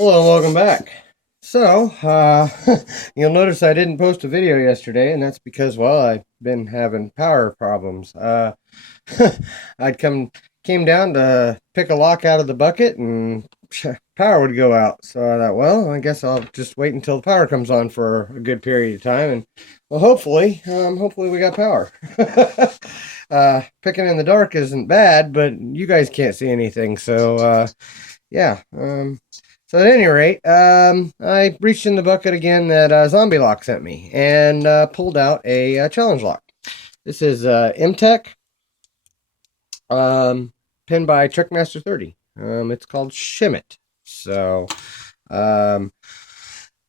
Hello and welcome back. So, you'll notice I didn't post a video yesterday, and that's because, well, I've been having power problems. I'd came down to pick a lock out of the bucket, and power would go out. So I thought, well, I guess I'll just wait until the power comes on for a good period of time, and well, hopefully we got power. Picking in the dark isn't bad, but you guys can't see anything, so yeah. So at any rate, I reached in the bucket again that Zombie Lock sent me and pulled out a challenge lock. This is EMTEK, pinned by Trekmaster30. It's called Shim It. So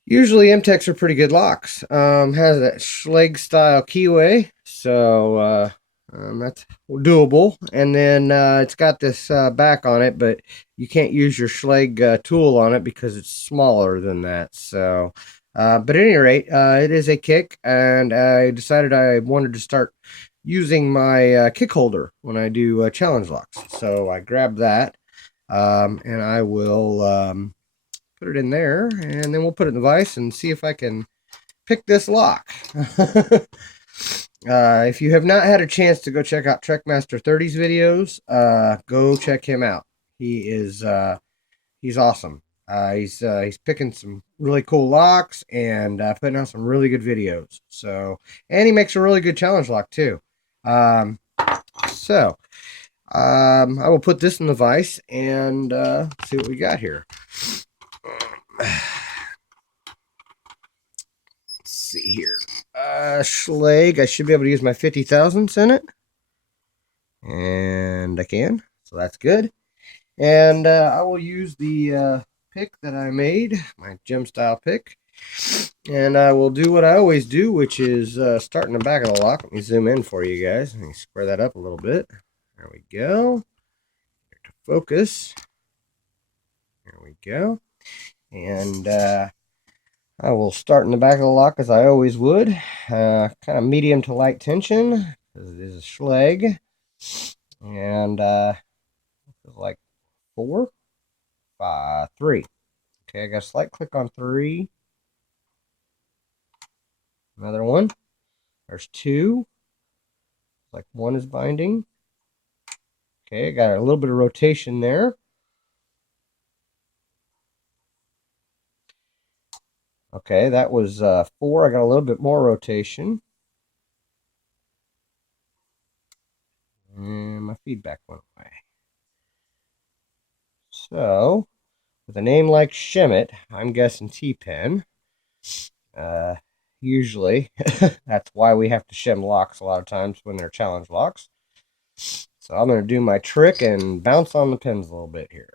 usually EMTEKs are pretty good locks. Has that Schlage style keyway, so that's doable. And then it's got this back on it, but you can't use your Schlage tool on it because it's smaller than that. So, but at any rate, it is a kick, and I decided I wanted to start using my kick holder when I do challenge locks. So I grabbed that, and I will put it in there, and then we'll put it in the vise and see if I can pick this lock. If you have not had a chance to go check out Trekmaster30's videos, go check him out. He's awesome. He's picking some really cool locks and putting out some really good videos. So, and he makes a really good challenge lock too. So I will put this in the vise and see what we got here. Let's see here. Schlage. I should be able to use my 50 thousandths in it, and I can. So that's good. And I will use the pick that I made, my gem style pick, and I will do what I always do, which is start in the back of the lock. Let me zoom in for you guys. Let me square that up a little bit. There we go. To focus. There we go. And I will start in the back of the lock as I always would. Kind of medium to light tension, because it is a Schlage. And like 4, 5, 3. Okay, I got a slight click on 3. Another one. There's 2. Like 1 is binding. Okay, I got a little bit of rotation there. Okay, that was 4. I got a little bit more rotation. And my feedback went away. So, with a name like Shim It, I'm guessing T-Pen. Usually, that's why we have to shim locks a lot of times when they're challenge locks. So I'm going to do my trick and bounce on the pins a little bit here.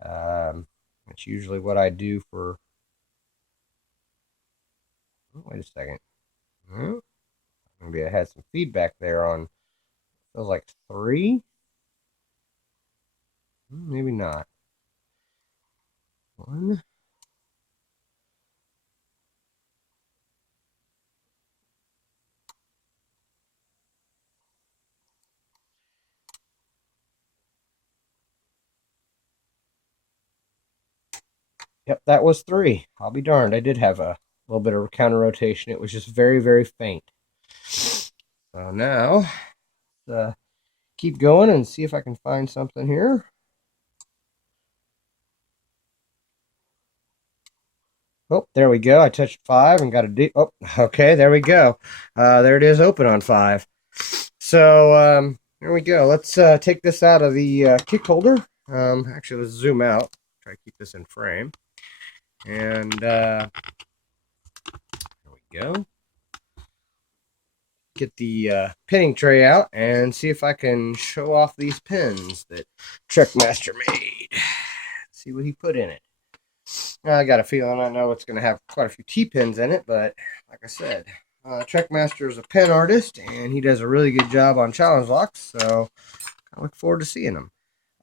That's usually what I do for... Oh, wait a second. Maybe I had some feedback there on... Feels like 3. Maybe not. 1. Yep, that was 3. I'll be darned. I did have a little bit of counter rotation. It was just very, very faint. So now, keep going and see if I can find something here. Oh, there we go. I touched 5 and got a D. Oh, okay, there we go. There it is, open on 5. So, there we go. Let's take this out of the kick holder. Actually, let's zoom out. Try to keep this in frame. And there we go. Get the pinning tray out and see if I can show off these pins that Trekmaster made. See what he put in it. I got a feeling I know it's going to have quite a few T-pins in it, but like I said, Trekmaster is a pin artist, and he does a really good job on challenge locks, so I look forward to seeing them.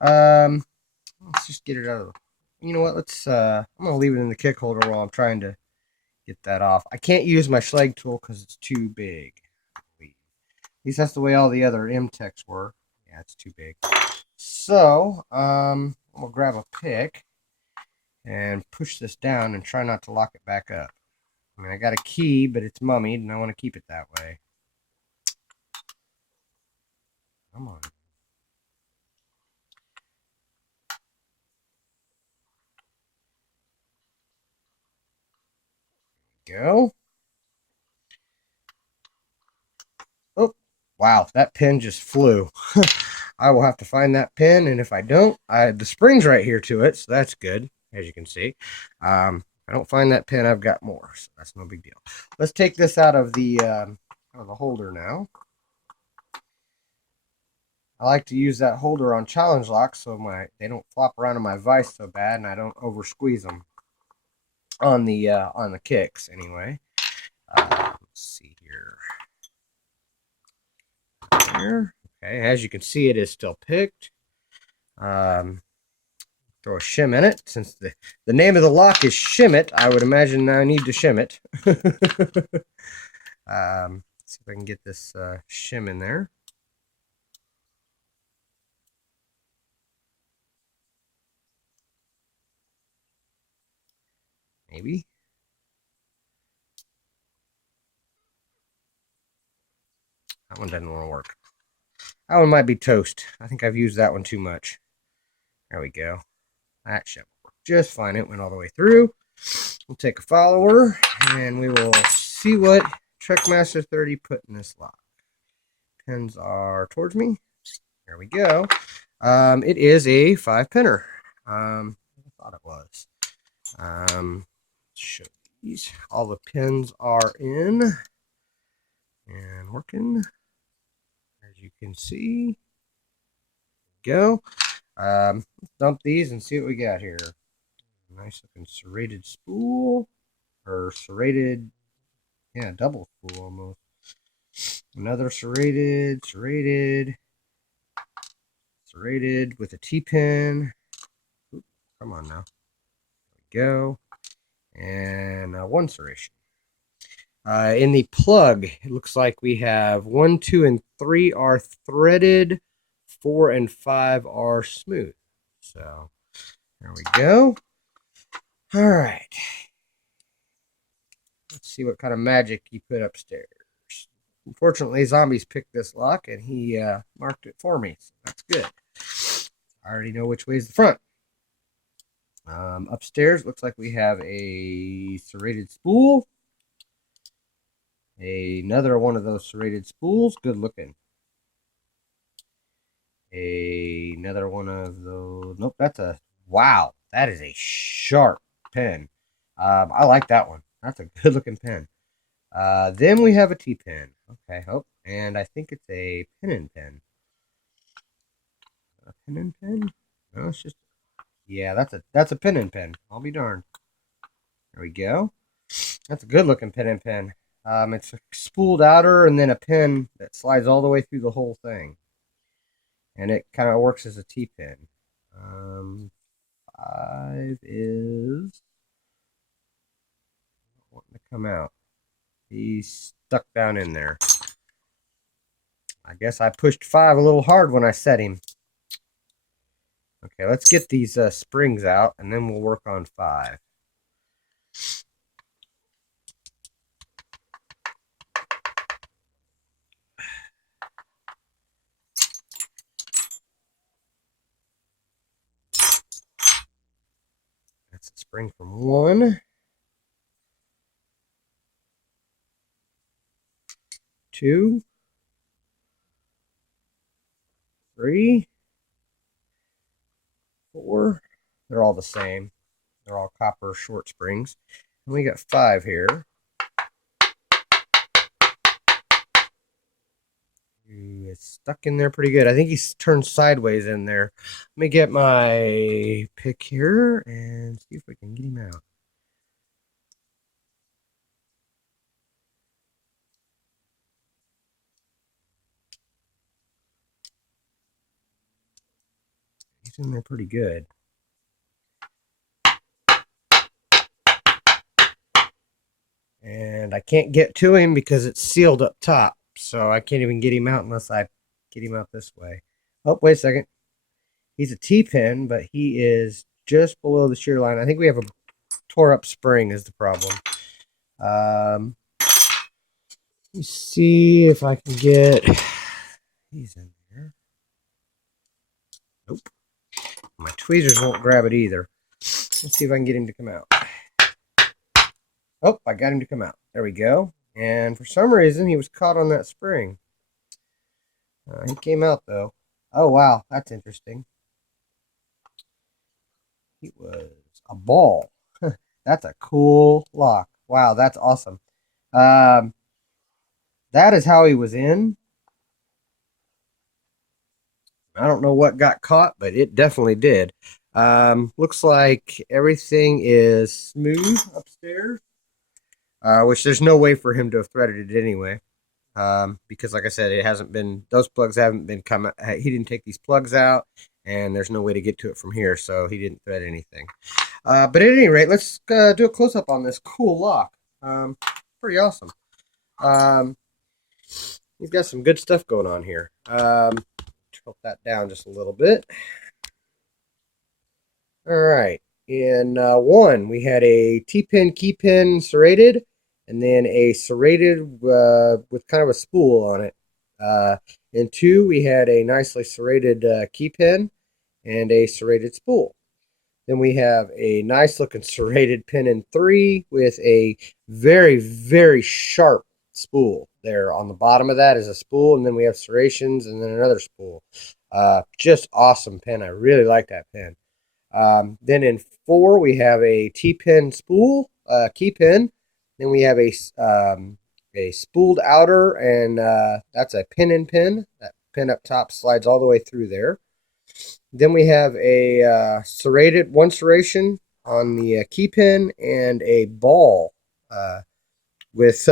Let's just get it out of the... You know what, I'm going to leave it in the kick holder while I'm trying to get that off. I can't use my Schlage tool because it's too big. At least that's the way all the other EMTEKs were. Yeah, it's too big. So, I'm going to grab a pick. and push this down and try not to lock it back up. I mean, I got a key, but it's mummied, and I want to keep it that way. Come on. Go. Oh, wow, that pin just flew. I will have to find that pin, and if I don't, the spring's right here to it, so that's good, as you can see. If I don't find that pin, I've got more, so that's no big deal. Let's take this out of the holder now. I like to use that holder on challenge locks so they don't flop around in my vise so bad, and I don't over squeeze them on the kicks anyway. Let's see here. There. Okay, as you can see, it is still picked. Throw a shim in it. Since the name of the lock is Shim It, I would imagine I need to shim it. Let's see if I can get this shim in there. Maybe. That one doesn't want to work. That one might be toast. I think I've used that one too much. There we go. That should work just fine. It went all the way through. We'll take a follower and we will see what Trekmaster30 put in this lock. Pins are towards me. There we go. It is a 5-pinner. I thought it was. Show these. All the pins are in and working. As you can see. Go. Let's dump these and see what we got here. Nice looking serrated spool, or serrated, yeah, double spool almost. Another serrated with a T-pin. Come on now. There we go. And one serration. In the plug, it looks like we have 1, 2, and 3 are threaded. 4 and 5 are smooth. So there we go. All right. Let's see what kind of magic he put upstairs. Unfortunately, Zombies picked this lock and he marked it for me. So that's good. I already know which way is the front. Upstairs, looks like we have a serrated spool. Another one of those serrated spools. Good looking. Another one of those. Nope, that's a. Wow, that is a sharp pen. I like that one. That's a good looking pen. Then we have a T-pin. Okay, oh, and I think it's a pin and pen. A pin and pen? No, it's just. Yeah, that's a pin and pen. I'll be darned. There we go. That's a good looking pin and pen. It's a spooled outer and then a pin that slides all the way through the whole thing. And it kind of works as a T-pin. 5 is wanting to come out. He's stuck down in there. I guess I pushed 5 a little hard when I set him. Okay, let's get these springs out, and then we'll work on 5. That's a spring from 1. 2. 3. 4. They're all the same. They're all copper short springs. And we got 5 here. It's stuck in there pretty good. I think he's turned sideways in there. Let me get my pick here and see if we can get him out. He's in there pretty good. And I can't get to him because it's sealed up top. So I can't even get him out unless I get him out this way. Oh, wait a second. He's a T-pin, but he is just below the shear line. I think we have a tore up spring is the problem. Let me see if I can get these in there. Nope. My tweezers won't grab it either. Let's see if I can get him to come out. Oh, I got him to come out. There we go. And for some reason, he was caught on that spring. He came out, though. Oh, wow. That's interesting. He was a ball. That's a cool lock. Wow, that's awesome. That is how he was in. I don't know what got caught, but it definitely did. Looks like everything is smooth upstairs, which there's no way for him to have threaded it anyway. Because like I said, it hasn't been, those plugs haven't been coming, he didn't take these plugs out, and there's no way to get to it from here, so he didn't thread anything. But at any rate, let's do a close-up on this cool lock. Pretty awesome. He's got some good stuff going on here. Tilt that down just a little bit. All right. In one, we had a T-pin key pin serrated, and then a serrated with kind of a spool on it. In two, we had a nicely serrated key pin and a serrated spool. Then we have a nice looking serrated pin in three with a very, very sharp spool. There on the bottom of that is a spool, and then we have serrations and then another spool. Just awesome pin. I really like that pin. Then in four, we have a T-pin spool, key pin. Then we have a spooled outer, and that's a pin in pin. That pin up top slides all the way through there. Then we have a serrated, one serration on the key pin, and a ball with,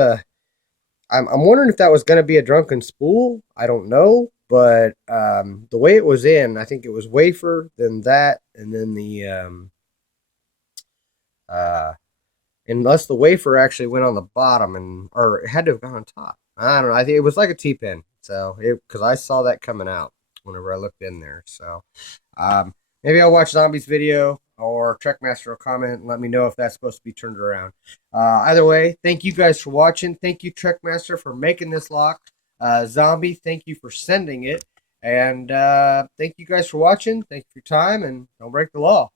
I'm wondering if that was going to be a drunken spool. I don't know, but the way it was in, I think it was wafer, then that, and then the, unless the wafer actually went on the bottom, or it had to have gone on top. I don't know. I think it was like a T-pin. So, because I saw that coming out whenever I looked in there. So, maybe I'll watch Zombie's video, or Trekmaster will comment and let me know if that's supposed to be turned around. Either way, thank you guys for watching. Thank you, Trekmaster, for making this lock. Zombie, thank you for sending it. And thank you guys for watching. Thank you for your time, and don't break the law.